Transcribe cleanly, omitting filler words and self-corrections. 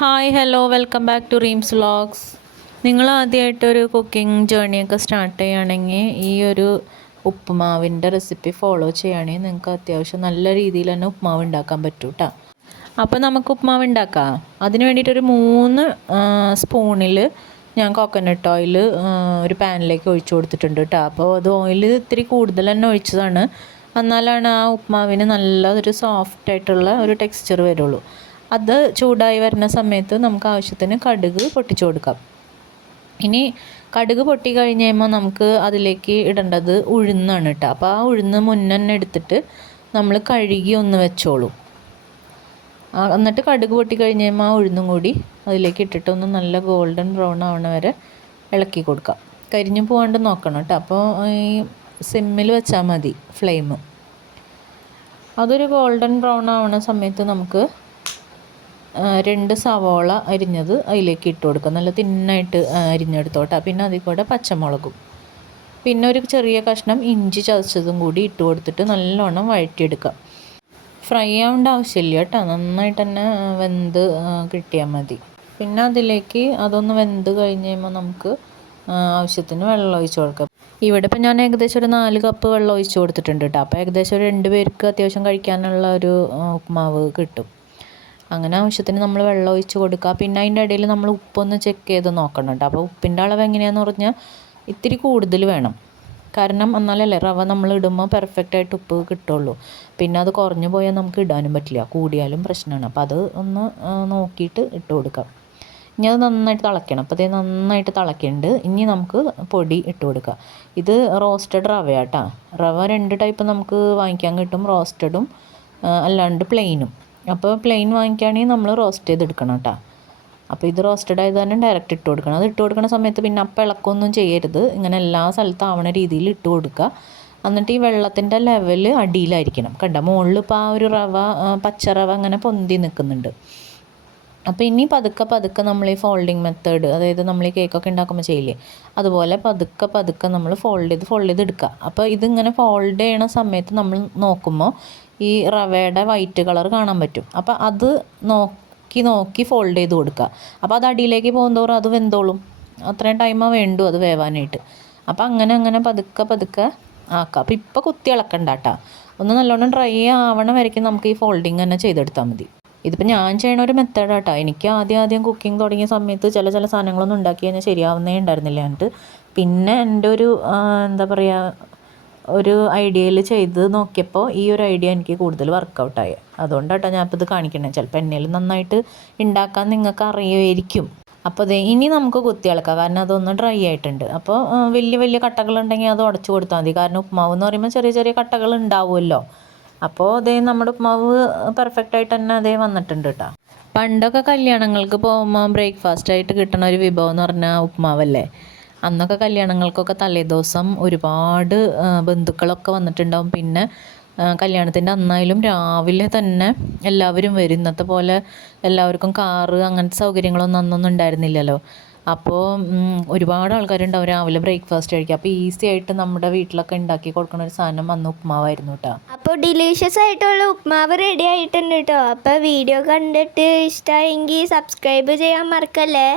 Hi hello welcome back to Reem's vlogs. നിങ്ങൾ ആദ്യമായിട്ടൊരു cooking ജേണിയൊക്കെ start ചെയ്യുകയാണെങ്കിൽ ഈ ഒരു ഉപ്പുമാവിൻ്റെ റെസിപ്പി ഫോളോ ചെയ്യുകയാണെങ്കിൽ നിങ്ങൾക്ക് അത്യാവശ്യം നല്ല രീതിയിൽ തന്നെ ഉപ്പുമാവ് ഉണ്ടാക്കാൻ പറ്റും കേട്ടോ. അപ്പോൾ നമുക്ക് ഉപ്പുമാവ് ഉണ്ടാക്കാം. അതിന് വേണ്ടിയിട്ടൊരു 3 സ്പൂണിൽ ഞാൻ കോക്കനട്ട് ഓയിൽ ഒരു പാനിലേക്ക് ഒഴിച്ചു കൊടുത്തിട്ടുണ്ട് കേട്ടോ. അപ്പോൾ അത് ഓയിൽ ഇത്തിരി കൂടുതൽ തന്നെ ഒഴിച്ചതാണ്, എന്നാലാണ് ആ ഉപ്പുമാവിന് നല്ലൊരു സോഫ്റ്റായിട്ടുള്ള ഒരു ടെക്സ്ചർ വരുള്ളൂ. അത് ചൂടായി വരുന്ന സമയത്ത് നമുക്ക് ആവശ്യത്തിന് കടുക് പൊട്ടിച്ചു കൊടുക്കാം. ഇനി കടുക് പൊട്ടി കഴിഞ്ഞ് കഴിയുമ്പോൾ നമുക്ക് അതിലേക്ക് ഇടേണ്ടത് ഉഴുന്നാണ് കേട്ടോ. അപ്പോൾ ആ ഉഴുന്ന് മുന്നേ തന്നെ എടുത്തിട്ട് നമ്മൾ കഴുകി ഒന്ന് വെച്ചോളൂ. എന്നിട്ട് കടുക് പൊട്ടി കഴിഞ്ഞ് കഴിയുമ്പോൾ ആ ഉഴുന്നും കൂടി അതിലേക്ക് ഇട്ടിട്ട് ഒന്ന് നല്ല ഗോൾഡൻ ബ്രൗൺ ആവണ വരെ ഇളക്കി കൊടുക്കാം. കരിഞ്ഞു പോകാണ്ട് നോക്കണം കേട്ടോ. അപ്പോൾ ഈ സിമ്മിൽ വെച്ചാൽ മതി ഫ്ലെയിം. അതൊരു ഗോൾഡൻ ബ്രൗൺ ആവണ സമയത്ത് നമുക്ക് 2 സവാള അരിഞ്ഞത് അതിലേക്ക് ഇട്ട് കൊടുക്കുക. നല്ല തിന്നായിട്ട് അരിഞ്ഞെടുത്തോട്ടെ. പിന്നെ അതിൽ കൂടെ പച്ചമുളകും പിന്നെ ഒരു ചെറിയ കഷ്ണം ഇഞ്ചി ചതച്ചതും കൂടി ഇട്ട് കൊടുത്തിട്ട് നല്ലോണം വഴറ്റിയെടുക്കുക. ഫ്രൈ ആവേണ്ട ആവശ്യമില്ല കേട്ടോ, നന്നായിട്ട് തന്നെ വെന്ത് കിട്ടിയാൽ മതി. പിന്നെ അതിലേക്ക് അതൊന്ന് വെന്ത് കഴിഞ്ഞ് കഴിയുമ്പോൾ നമുക്ക് ആവശ്യത്തിന് വെള്ളം ഒഴിച്ച് കൊടുക്കാം. ഇവിടെ ഇപ്പം ഞാൻ ഏകദേശം ഒരു 4 കപ്പ് വെള്ളം ഒഴിച്ച് കൊടുത്തിട്ടുണ്ട് കേട്ടോ. അപ്പോൾ ഏകദേശം ഒരു 2 പേർക്ക് അത്യാവശ്യം കഴിക്കാനുള്ള ഒരു ഉപ്പുമാവ് കിട്ടും. അങ്ങനെ ആവശ്യത്തിന് നമ്മൾ വെള്ളം ഒഴിച്ച് കൊടുക്കുക. പിന്നെ അതിൻ്റെ ഇടയിൽ നമ്മൾ ഉപ്പൊന്ന് ചെക്ക് ചെയ്ത് നോക്കണം കേട്ടോ. അപ്പോൾ ഉപ്പിൻ്റെ അളവ് എങ്ങനെയാണെന്ന് പറഞ്ഞാൽ ഇത്തിരി കൂടുതൽ വേണം, കാരണം എന്നാലല്ലേ റവ നമ്മൾ ഇടുമ്പോൾ പെർഫെക്റ്റായിട്ട് ഉപ്പ് കിട്ടുള്ളൂ. പിന്നെ അത് കുറഞ്ഞു പോയാൽ നമുക്ക് ഇടാനും പറ്റില്ല, കൂടിയാലും പ്രശ്നമാണ്. അപ്പോൾ അത് ഒന്ന് നോക്കിയിട്ട് ഇട്ട് കൊടുക്കാം. ഇനി അത് നന്നായിട്ട് തിളയ്ക്കണം. അപ്പോൾ ഇത് നന്നായിട്ട് തിളയ്ക്കുന്നുണ്ട്. ഇനി നമുക്ക് പൊടി ഇട്ട് കൊടുക്കുക. ഇത് റോസ്റ്റഡ് റവയാട്ടോ. റവ 2 ടൈപ്പ് നമുക്ക് വാങ്ങിക്കാൻ കിട്ടും, റോസ്റ്റഡും അല്ലാണ്ട് പ്ലെയിനും. അപ്പോൾ പ്ലെയിൻ വാങ്ങിക്കുകയാണെങ്കിൽ നമ്മൾ റോസ്റ്റ് ചെയ്തെടുക്കണം കേട്ടോ. അപ്പോൾ ഇത് റോസ്റ്റഡ് ആയത് തന്നെ ഡയറക്റ്റ് ഇട്ട് കൊടുക്കണം. അത് ഇട്ട് കൊടുക്കുന്ന സമയത്ത് പിന്നെ അപ്പം ഇളക്കൊന്നും ചെയ്യരുത്, ഇങ്ങനെ എല്ലാ സ്ഥലത്തും ആവണ രീതിയിൽ ഇട്ട് കൊടുക്കുക. എന്നിട്ട് ഈ വെള്ളത്തിൻ്റെ ലെവൽ അടിയിലായിരിക്കണം. കണ്ട മുകളിൽ ഇപ്പോൾ ആ ഒരു റവ പച്ചറവ അങ്ങനെ പൊന്തി നിൽക്കുന്നുണ്ട്. അപ്പോൾ ഇനി പതുക്കെ നമ്മൾ ഈ ഫോൾഡിങ് മെത്തേഡ്, അതായത് നമ്മൾ ഈ കേക്കൊക്കെ ഉണ്ടാക്കുമ്പോൾ ചെയ്യില്ലേ, അതുപോലെ പതുക്കെ നമ്മൾ ഫോൾഡ് ചെയ്ത് എടുക്കുക. അപ്പോൾ ഇതിങ്ങനെ ഫോൾഡ് ചെയ്യണ സമയത്ത് നമ്മൾ നോക്കുമ്പോൾ ഈ റവയുടെ വൈറ്റ് കളർ കാണാൻ പറ്റും. അപ്പോൾ അത് നോക്കി ഫോൾഡ് ചെയ്ത് കൊടുക്കുക. അപ്പോൾ അത് അടിയിലേക്ക് പോകുന്തോറും അത് വെന്തോളും. അത്രയും ടൈമാണ് വേണ്ടു അത് വേവാനായിട്ട്. അപ്പോൾ അങ്ങനെ പതുക്കെ ആക്കുക. അപ്പോൾ ഇപ്പോൾ കുത്തി ഇളക്കണ്ട കേട്ടോ, ഒന്ന് നല്ലോണം ഡ്രൈ ആവണ വരയ്ക്കും നമുക്ക് ഈ ഫോൾഡിങ് തന്നെ ചെയ്തെടുത്താൽ മതി. ഇതിപ്പോൾ ഞാൻ ചെയ്യണ ഒരു മെത്തേഡാട്ടോ. എനിക്ക് ആദ്യം കുക്കിംഗ് തുടങ്ങിയ സമയത്ത് ചില സാധനങ്ങളൊന്നും ഉണ്ടാക്കി കഴിഞ്ഞാൽ ശരിയാവുന്നേ ഉണ്ടായിരുന്നില്ല. എന്നിട്ട് പിന്നെ എൻ്റെ ഒരു എന്താ പറയുക, ഒരു ഐഡിയയിൽ ചെയ്ത് നോക്കിയപ്പോൾ ഈ ഒരു ഐഡിയ എനിക്ക് കൂടുതൽ വർക്കൗട്ടായി. അതുകൊണ്ടാട്ടോ ഞാൻ ഇപ്പോൾ ഇത് കാണിക്കണേ. ചിലപ്പോൾ എന്നേൽ നന്നായിട്ട് ഉണ്ടാക്കാൻ നിങ്ങൾക്ക് അറിയുമായിരിക്കും. അപ്പോൾ ഇനി നമുക്ക് കുത്തി ഇളക്കാം, കാരണം അതൊന്ന് ഡ്രൈ ആയിട്ടുണ്ട്. അപ്പോൾ വലിയ കട്ടകളുണ്ടെങ്കിൽ അത് ഉടച്ചു കൊടുത്താൽ മതി, കാരണം ഉപ്പുമാവ് എന്ന് പറയുമ്പോൾ ചെറിയ കട്ടകൾ ഉണ്ടാവുമല്ലോ. അപ്പോൾ നമ്മുടെ ഉപ്പുമാവ് പെർഫെക്റ്റായിട്ട് തന്നെ വന്നിട്ടുണ്ട് കേട്ടോ. പണ്ടൊക്കെ കല്യാണങ്ങൾക്ക് പോകുമ്പോൾ ബ്രേക്ക്ഫാസ്റ്റായിട്ട് കിട്ടുന്ന ഒരു വിഭവം എന്ന് പറഞ്ഞാൽ ഉപ്പുമാവല്ലേ. അന്നൊക്കെ കല്യാണങ്ങൾക്കൊക്കെ തലേദിവസം ഒരുപാട് ബന്ധുക്കളൊക്കെ വന്നിട്ടുണ്ടാവും. പിന്നെ കല്യാണത്തിൻ്റെ അന്നായാലും രാവിലെ തന്നെ എല്ലാവരും വരും. ഇന്നത്തെ പോലെ എല്ലാവർക്കും കാറ് അങ്ങനത്തെ സൗകര്യങ്ങളൊന്നും അന്നൊന്നും ഉണ്ടായിരുന്നില്ലല്ലോ. അപ്പോൾ ഒരുപാട് ആൾക്കാരുണ്ടാവും രാവിലെ ബ്രേക്ക്ഫാസ്റ്റ് കഴിക്കുക. അപ്പോൾ ഈസി ആയിട്ട് നമ്മുടെ വീട്ടിലൊക്കെ ഉണ്ടാക്കി കൊടുക്കുന്ന ഒരു സാധനം അന്ന് ഉപ്പുമാവായിരുന്നു കേട്ടോ. അപ്പോൾ ഡിലീഷ്യസ് ആയിട്ടുള്ള ഉപ്പുമാവ് റെഡി ആയിട്ടുണ്ട് കേട്ടോ. അപ്പോൾ വീഡിയോ കണ്ടിട്ട് ഇഷ്ടമായെങ്കിൽ സബ്സ്ക്രൈബ് ചെയ്യാൻ മറക്കല്ലേ.